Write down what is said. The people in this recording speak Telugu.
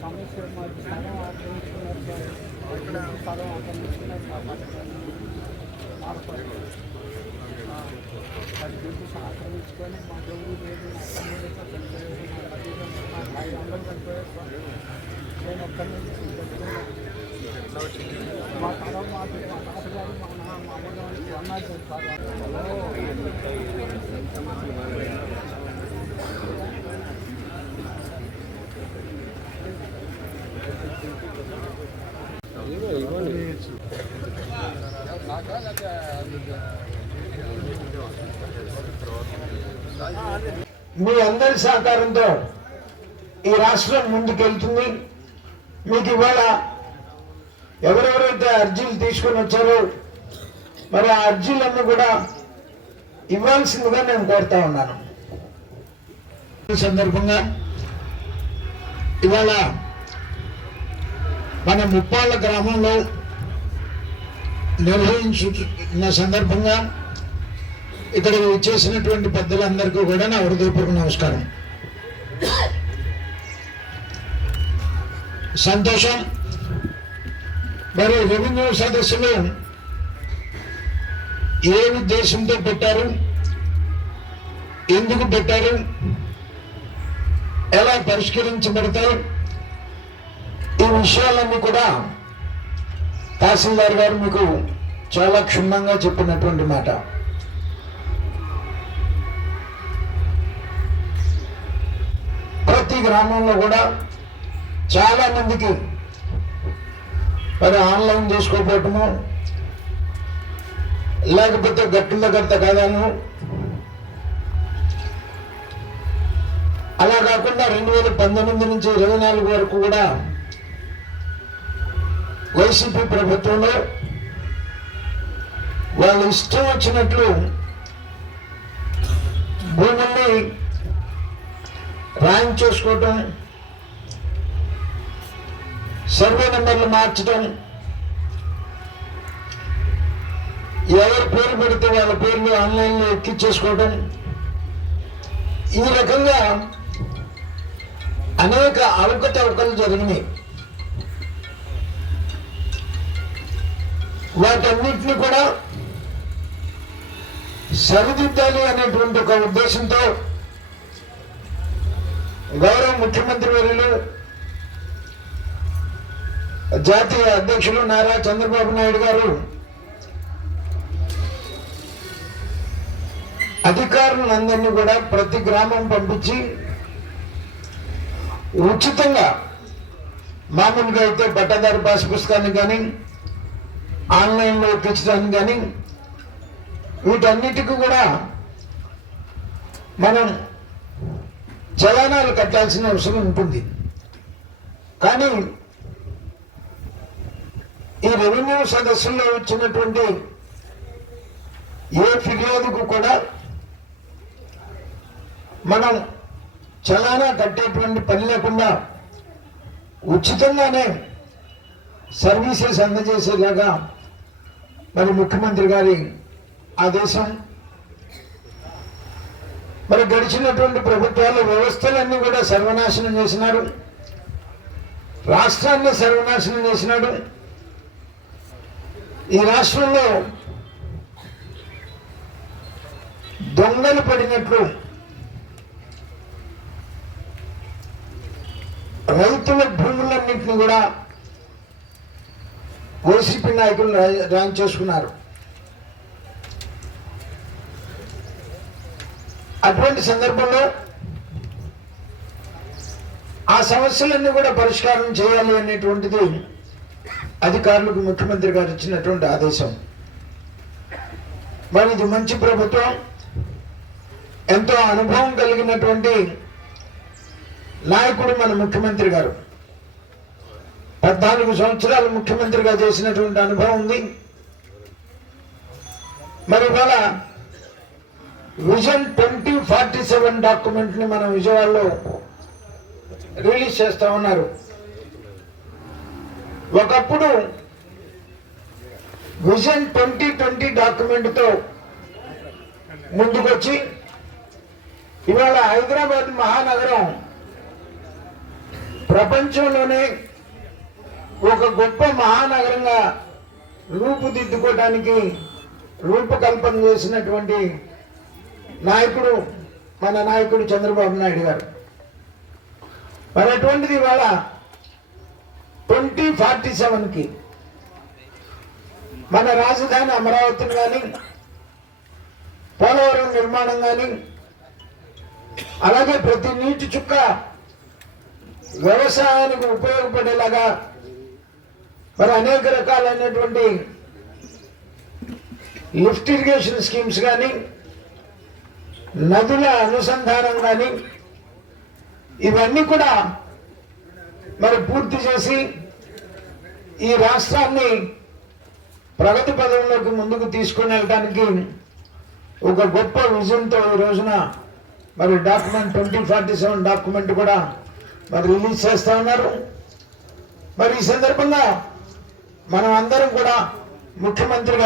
సమస్య మాకు స్థలం ఆక్రమించుకున్నారు సార్, స్థలం ఆక్రమించుకున్నారు అది చూసి ఆక్రమించుకొని మా దేవుడు లేదు, మా 500 చనిపోయారు సార్. నేను ఒక్కడి నుంచి మా తరం మా తాతగారు మా అమ్మగారు అన్నారు సార్. మీ అందరి సహకారంతో ఈ రాష్ట్రం ముందుకెళ్తుంది. మీకు ఇవాళ ఎవరెవరైతే అర్జీలు తీసుకొని వచ్చారో మరి ఆ అర్జీలన్నీ కూడా ఇవ్వాల్సిందిగా నేను కోరుతా ఉన్నాను. ఈ సందర్భంగా ఇవాళ మన ముప్పాళ్ళ గ్రామంలో నిర్వహించున్న సందర్భంగా ఇక్కడ చేసినటువంటి పెద్దలందరికీ కూడా నా హృదయపూర్వక నమస్కారం. సంతోషం. మరి రెవెన్యూ సదస్సులు ఏ ఉద్దేశంతో పెట్టారు, ఎందుకు పెట్టారు, ఎలా పరిష్కరించబడతారు, ఈ విషయాలన్నీ కూడా తహసీల్దార్ గారు మీకు చాలా క్షుణ్ణంగా చెప్పినటువంటి మాట. ప్రతి గ్రామంలో కూడా చాలా మందికి మరి ఆన్లైన్ చేసుకోకపోవటము, లేకపోతే గట్టుల దగ్గర కాదాను, అలా కాకుండా 2019 నుంచి 24 వరకు కూడా వైసీపీ ప్రభుత్వంలో వాళ్ళు ఇష్టం వచ్చినట్లు భూముల్ని ర్యాంక్ చేసుకోవటం, సర్వే నెంబర్లు మార్చడం, ఎవరి పేరు పెడితే వాళ్ళ పేర్లు ఆన్లైన్లో ఎక్కించేసుకోవడం, ఈ రకంగా అనేక అవకతవకలు జరిగినాయి. వాటన్నిటిని కూడా సరిదిద్దాలి అనేటువంటి ఒక ఉద్దేశంతో గౌరవ ముఖ్యమంత్రి వర్యులు జాతీయ అధ్యక్షులు నారా చంద్రబాబు నాయుడు గారు అధికారులందరినీ కూడా ప్రతి గ్రామం పంపించి ఉచితంగా, మామూలుగా అయితే పట్టాదారు పాస్ పుస్తకాన్ని కానీ ఆన్లైన్లో ఎక్కించడానికి కానీ వీటన్నిటికీ కూడా మనం చలానాలు కట్టాల్సిన అవసరం ఉంటుంది. కానీ ఈ రెవెన్యూ సదస్సుల్లో వచ్చినటువంటి ఏ ఫిర్యాదుకు కూడా మనం చలానా కట్టేటువంటి పని లేకుండా ఉచితంగానే సర్వీసెస్ అందజేసేలాగా మరి ముఖ్యమంత్రి గారి ఆదేశం. మరి గడిచినటువంటి ప్రభుత్వాల వ్యవస్థలన్నీ కూడా సర్వనాశనం చేసినాడు, రాష్ట్రాన్ని సర్వనాశనం చేసినాడు. ఈ రాష్ట్రంలో దొంగలు పడినట్లు రైతుల భూములన్నింటినీ కూడా వైసీపీ నాయకులు ర్యాంక్ చేసుకున్నారు. అటువంటి సందర్భంలో ఆ సమస్యలన్నీ కూడా పరిష్కారం చేయాలి అనేటువంటిది అధికారులకు ముఖ్యమంత్రి గారు ఇచ్చినటువంటి ఆదేశం. మరి ఇది మంచి ప్రభుత్వం, ఎంతో అనుభవం కలిగినటువంటి నాయకుడు మన ముఖ్యమంత్రి గారు. 14 సంవత్సరాలు ముఖ్యమంత్రిగా చేసినటువంటి అనుభవం ఉంది. మరి ఇవాళ విజన్ 2047 డాక్యుమెంట్ ని మనం విజయవాడలో రిలీజ్ చేస్తా ఉన్నారు. ఒకప్పుడు విజన్ 2020 డాక్యుమెంట్ తో ముందుకొచ్చి ఇవాళ హైదరాబాద్ మహానగరం ప్రపంచంలోనే ఒక గొప్ప మహానగరంగా రూపుదిద్దుకోవడానికి రూపకల్పన చేసినటువంటి నాయకుడు మన నాయకుడు చంద్రబాబు నాయుడు గారు. మరి అటువంటిది ఇవాళ 2047కి మన రాజధాని అమరావతిని కానీ, పోలవరం నిర్మాణం కానీ, అలాగే ప్రతి నీటి చుక్క వ్యవసాయానికి ఉపయోగపడేలాగా మరి అనేక రకాలైనటువంటి లిఫ్ట్ ఇరిగేషన్ స్కీమ్స్ కానీ, నదుల అనుసంధానం కానీ, ఇవన్నీ కూడా మరి పూర్తి చేసి ఈ రాష్ట్రాన్ని ప్రగతి పదంలోకి ముందుకు తీసుకుని వెళ్ళడానికి ఒక గొప్ప విజన్తో ఈ రోజున మరి డాక్యుమెంట్ 2047 డాక్యుమెంట్ కూడా మరి రిలీజ్ చేస్తా ఉన్నారు. మరి ఈ సందర్భంగా మనం అందరం కూడా ముఖ్యమంత్రి